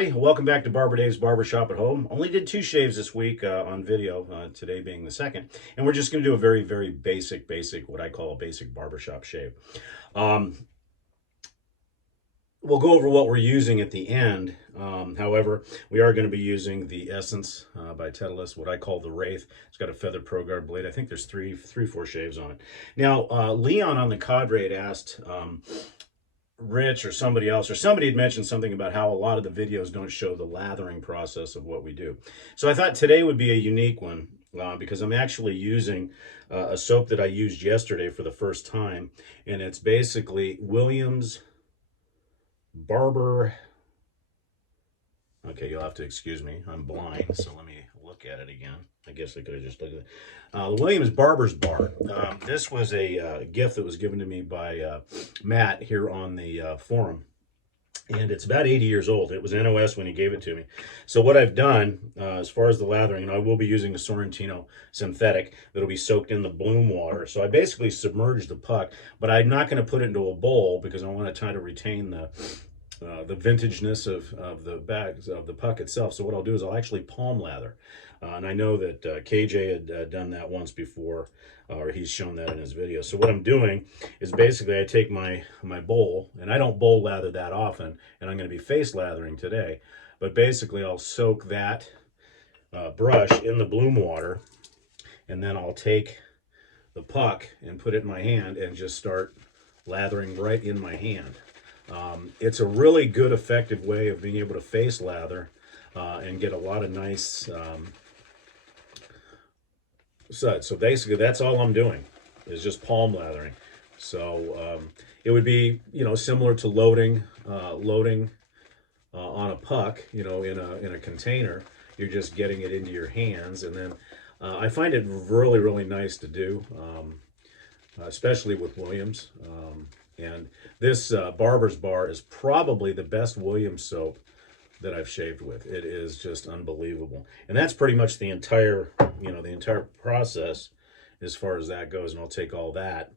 everybody. Welcome back to Barber Dave's Barbershop at Home. Only did 2 shaves this week on video, today being the second. And we're just going to do a very basic, what I call a basic barbershop shave. We'll go over what we're using at the end. However, we are going to be using the Essence by Titleist, what I call the Wraith. It's got a feathered Pro Guard blade. I think there's three, 4 shaves on it. Now, Leon on the Cadre had asked Rich or somebody else, or somebody had mentioned something about how a lot of the videos don't show the lathering process of what we do. So I thought today would be a unique one because I'm actually using a soap that I used yesterday for the first time, and it's basically Williams Barber. Okay, you'll have to excuse me. I'm blind, so let me look at it again. I guess I could have just looked at it. The Williams Barber's Bar. This was a gift that was given to me by Matt here on the forum. And it's about 80 years old. It was NOS when he gave it to me. So what I've done, as far as the lathering, I will be using a Sorrentino synthetic that'll be soaked in the bloom water. So I basically submerged the puck, but I'm not going to put it into a bowl because I want to try to retain the vintageness of the bags of the puck itself. So what I'll do is I'll actually palm lather. And I know that KJ had done that once before, or he's shown that in his video. So what I'm doing is basically I take my bowl, and I don't bowl lather that often, and I'm going to be face lathering today. But basically I'll soak that brush in the bloom water, and then I'll take the puck and put it in my hand and just start lathering right in my hand. It's a really good, effective way of being able to face lather and get a lot of nice suds. So basically, that's all I'm doing is just palm lathering. So it would be, similar to loading on a puck, in a container. You're just getting it into your hands, and then I find it really nice to do, especially with Williams. And this Barber's Bar is probably the best Williams soap that I've shaved with. It is just unbelievable. And that's pretty much the entire, the entire process as far as that goes. And I'll take all that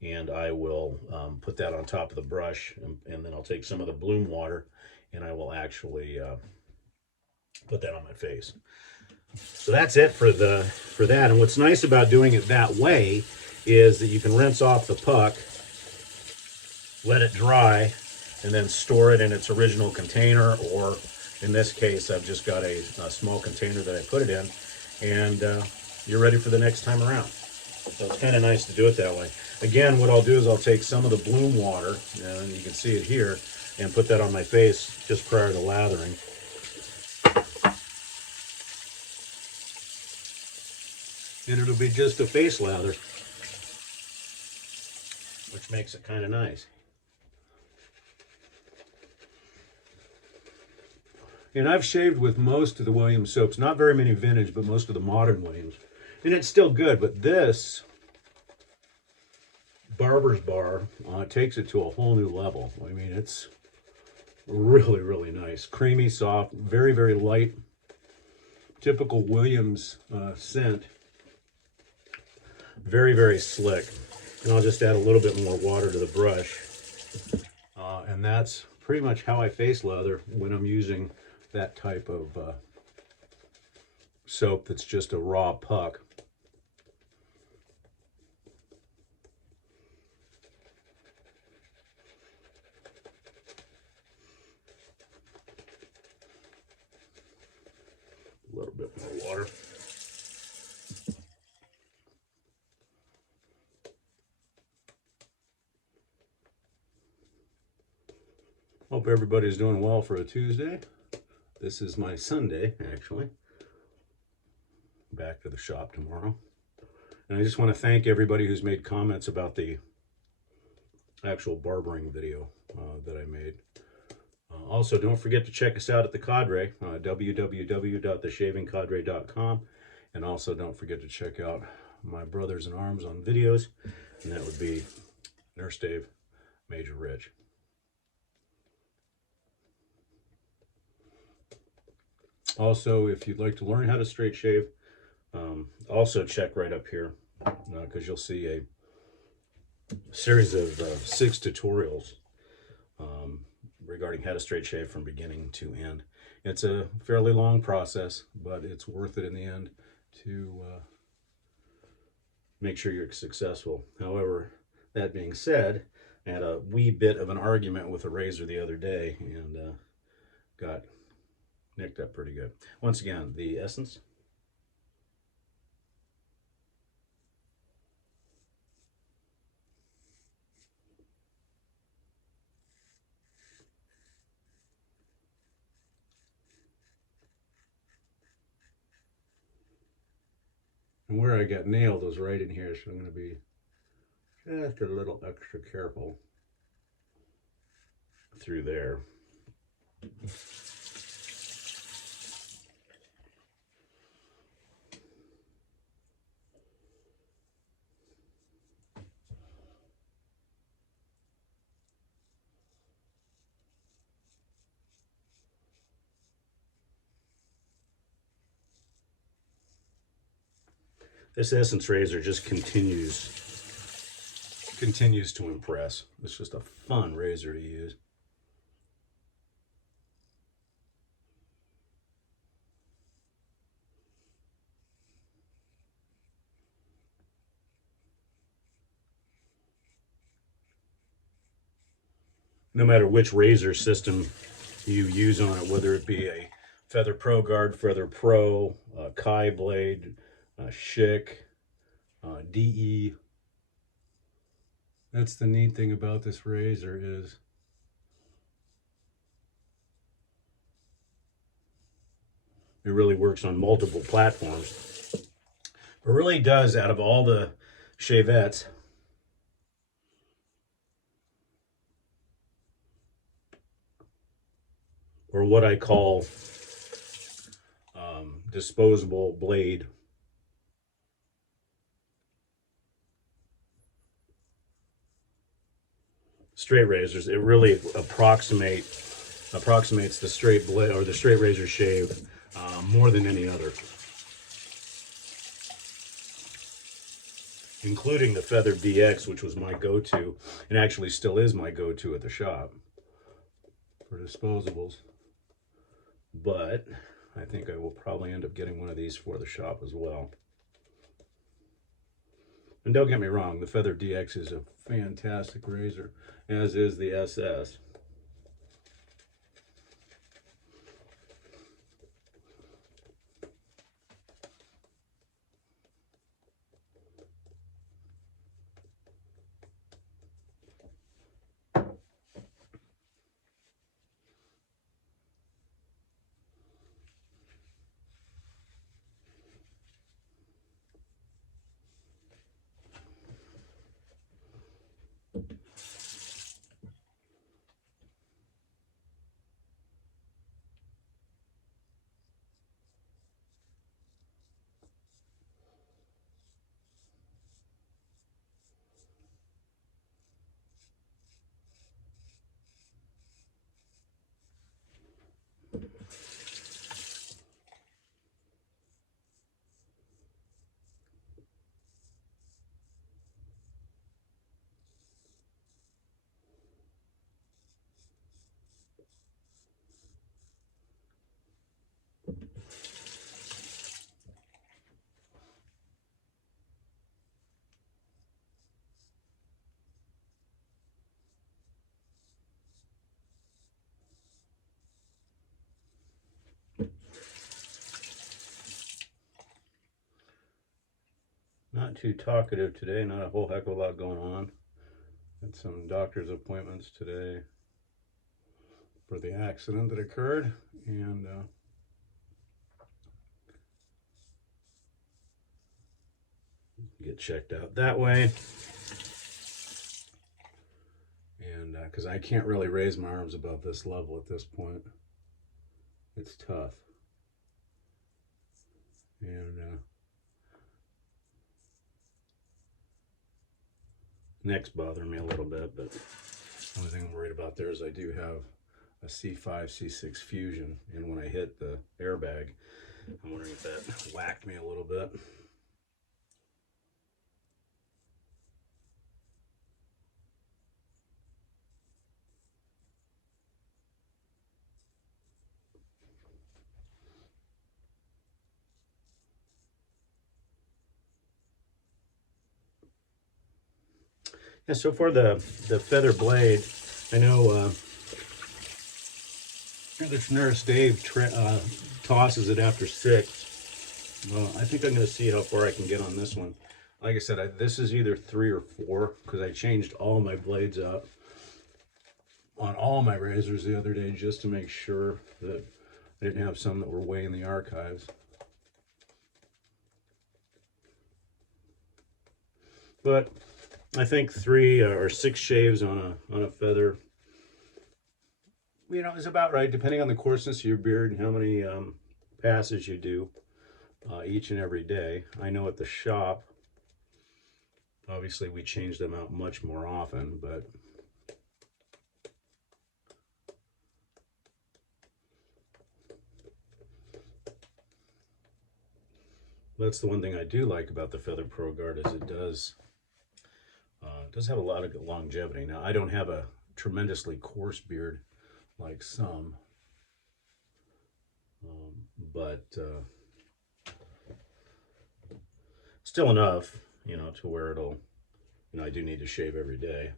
and I will put that on top of the brush. And then I'll take some of the bloom water and I will actually put that on my face. So that's it for that. And what's nice about doing it that way is that you can rinse off the puck, let it dry, and then store it in its original container, or in this case I've just got a small container that I put it in, and you're ready for the next time around. So it's kind of nice to do it that way. Again, what I'll do is I'll take some of the bloom water, and you can see it here, and put that on my face just prior to lathering. And it'll be just a face lather, which makes it kind of nice. And I've shaved with most of the Williams soaps, not very many vintage, but most of the modern Williams. And it's still good, but this Barber's Bar takes it to a whole new level. I mean, it's really nice. Creamy, soft, very light. Typical Williams scent. Very slick. And I'll just add a little bit more water to the brush. And that's pretty much how I face lather when I'm using that type of soap that's just a raw puck. A little bit more water. Hope everybody's doing well for a Tuesday. This is my Sunday, actually. Back to the shop tomorrow. And I just want to thank everybody who's made comments about the actual barbering video that I made. Also, don't forget to check us out at the Cadre, www.theshavingcadre.com. And also don't forget to check out my Brothers in Arms on videos. And that would be Nurse Dave, Major Rich. Also, if you'd like to learn how to straight shave, also check right up here because you'll see a series of 6 tutorials regarding how to straight shave from beginning to end. It's a fairly long process, but it's worth it in the end to make sure you're successful. However, that being said, I had a wee bit of an argument with a razor the other day and got nicked up pretty good. Once again, the essence. And where I got nailed was right in here, so I'm going to be just a little extra careful through there. This Essence razor just continues to impress. It's just a fun razor to use. No matter which razor system you use on it, whether it be a Feather Pro Guard, Feather Pro, Kai blade, Schick, DE. That's the neat thing about this razor is it really works on multiple platforms. It really does, out of all the shavettes, or what I call disposable blade, straight razors, it really approximates the straight blade or the straight razor shave more than any other, including the Feather DX, which was my go-to and actually still is my go-to at the shop for disposables. But I think I will probably end up getting one of these for the shop as well. And don't get me wrong, the Feather DX is a fantastic razor, as is the SS. Not too talkative today, not a whole heck of a lot going on. Had some doctor's appointments today for the accident that occurred, and get checked out that way. And because I can't really raise my arms above this level at this point. It's tough. And neck's bothering me a little bit, but the only thing I'm worried about there is I do have a C5, C6 fusion, and when I hit the airbag, I'm wondering if that whacked me a little bit. Yeah, so far the feather blade, I know this nurse Dave tosses it after 6. Well, I think I'm going to see how far I can get on this one. Like I said, this is either 3 or 4 because I changed all my blades up on all my razors the other day just to make sure that I didn't have some that were way in the archives. But I think 3 or 6 shaves on a feather, you know, is about right, depending on the coarseness of your beard and how many passes you do each and every day. I know at the shop, obviously we change them out much more often, but that's the one thing I do like about the Feather Pro Guard is it does have a lot of longevity. Now, I don't have a tremendously coarse beard like some, but still enough, you know, to where it'll, you know, I do need to shave every day.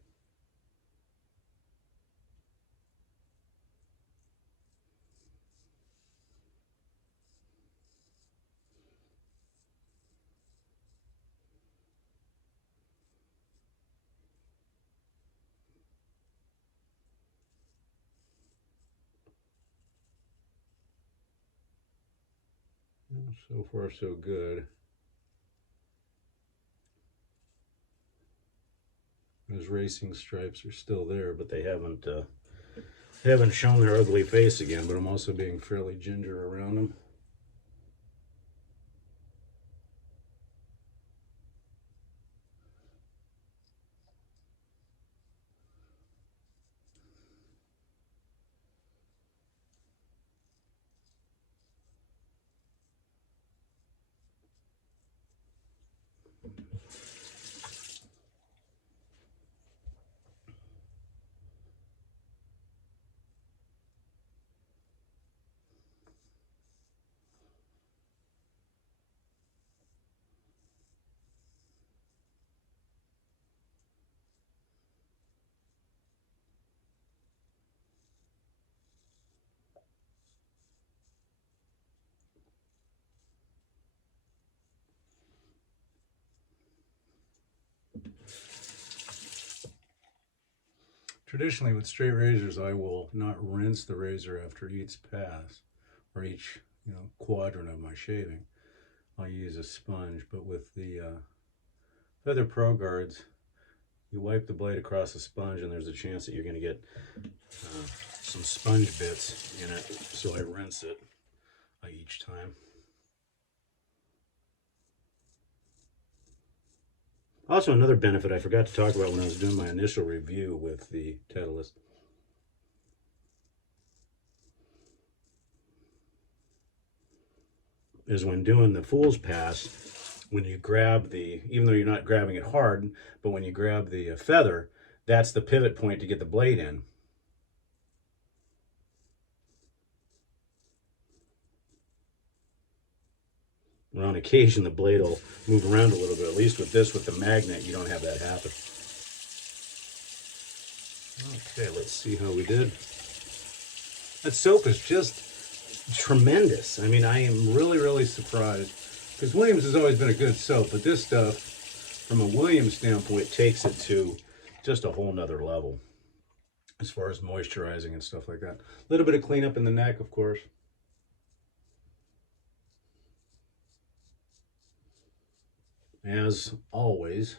So far, so good. Those racing stripes are still there, but they haven't shown their ugly face again. But I'm also being fairly ginger around them. Traditionally, with straight razors, I will not rinse the razor after each pass or each, you know, quadrant of my shaving. I'll use a sponge, but with the Feather Pro Guards, you wipe the blade across the sponge, and there's a chance that you're going to get some sponge bits in it. So I rinse it each time. Also, another benefit I forgot to talk about when I was doing my initial review with the Titleist is when doing the Fool's Pass, when you grab the, even though you're not grabbing it hard, but when you grab the feather, that's the pivot point to get the blade in. And on occasion, the blade will move around a little bit. At least with this, with the magnet, you don't have that happen. Okay, let's see how we did. That soap is just tremendous. I mean, I am really, really surprised. Because Williams has always been a good soap, but this stuff, from a Williams standpoint, takes it to just a whole nother level as far as moisturizing and stuff like that. A little bit of cleanup in the neck, of course. As always.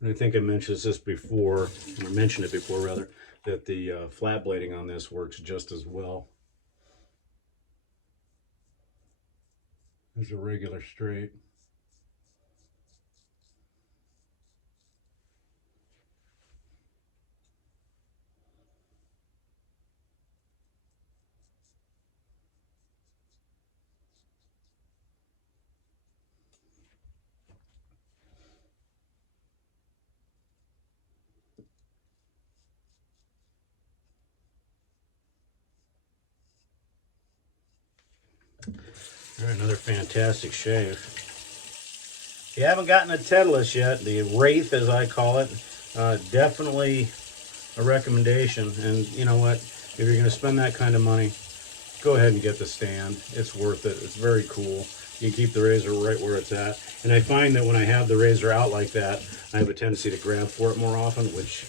And I think I mentioned this before, or mentioned it before rather, that the flat blading on this works just as well as a regular straight. All right, another fantastic shave. If you haven't gotten a Titleist yet, the Wraith as I call it, definitely a recommendation. And you know what? If you're going to spend that kind of money, go ahead and get the stand. It's worth it. It's very cool. You can keep the razor right where it's at. And I find that when I have the razor out like that, I have a tendency to grab for it more often, which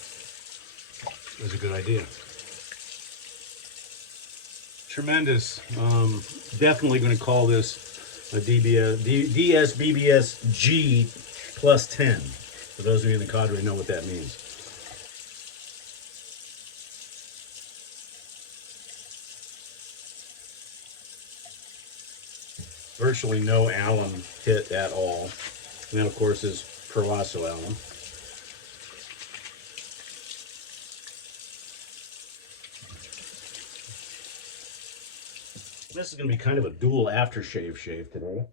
is a good idea. Tremendous. Definitely going to call this a DSBBS G plus 10. For those of you in the cadre know what that means. Virtually no alum hit at all. And that, of course, is Proasso alum. This is going to be kind of a dual aftershave shave today.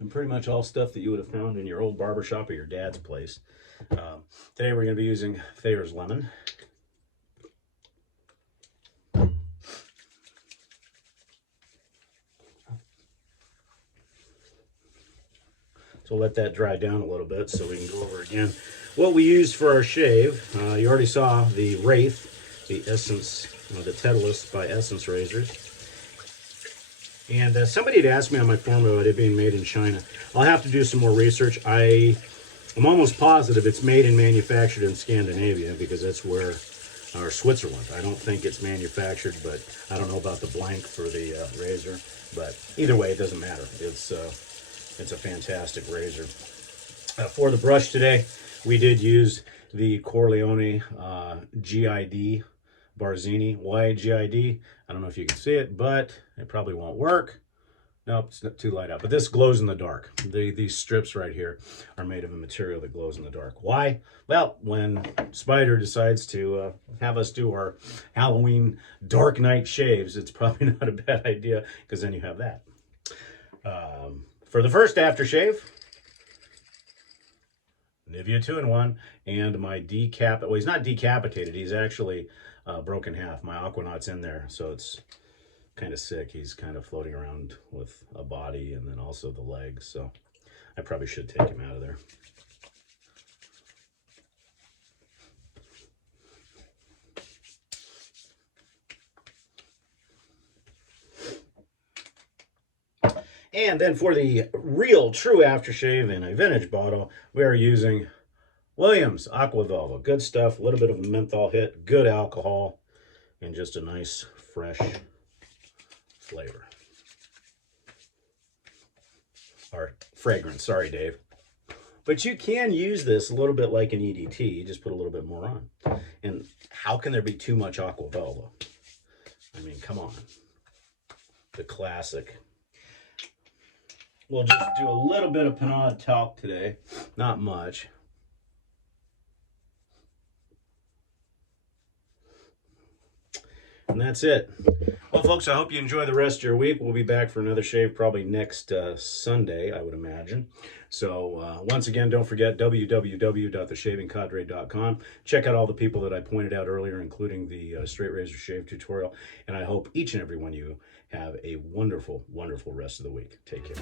And pretty much all stuff that you would have found in your old barbershop or your dad's place. Today we're going to be using Thayer's Lemon. So let that dry down a little bit so we can go over again what we used for our shave. You already saw the Wraith, the Essence, the Titleist by Essence razors. And somebody had asked me on my forum about it being made in China. I'll have to do some more research. I'm almost positive it's made and manufactured in Scandinavia because that's where, or Switzerland. I don't think it's manufactured, but I don't know about the blank for the razor. But either way, it doesn't matter. It's a fantastic razor. For the brush today, we did use the Corleone GID Barzini. Why GID? I don't know if you can see it, but it probably won't work. Nope, it's not too light out. But this glows in the dark. These strips right here are made of a material that glows in the dark. Why? Well, when Spider decides to have us do our Halloween dark night shaves, it's probably not a bad idea because then you have that. For the first aftershave, Nivea 2-in-1 and my well, he's not decapitated. He's actually broken in half. My Aquanaut's in there, so it's kind of sick. He's kind of floating around with a body and then also the legs, so I probably should take him out of there. And then for the real true aftershave in a vintage bottle, we are using Williams Aqua Velva. Good stuff, a little bit of a menthol hit, good alcohol, and just a nice fresh flavor. Or fragrance, sorry Dave. But you can use this a little bit like an EDT, you just put a little bit more on. And how can there be too much Aqua Velva? I mean, come on. The classic. We'll just do a little bit of Panada talc today, not much. And that's it. Well, folks, I hope you enjoy the rest of your week. We'll be back for another shave probably next Sunday, I would imagine. So once again, don't forget www.theshavingcadre.com. Check out all the people that I pointed out earlier, including the straight razor shave tutorial. And I hope each and every one of you have a wonderful, wonderful rest of the week. Take care.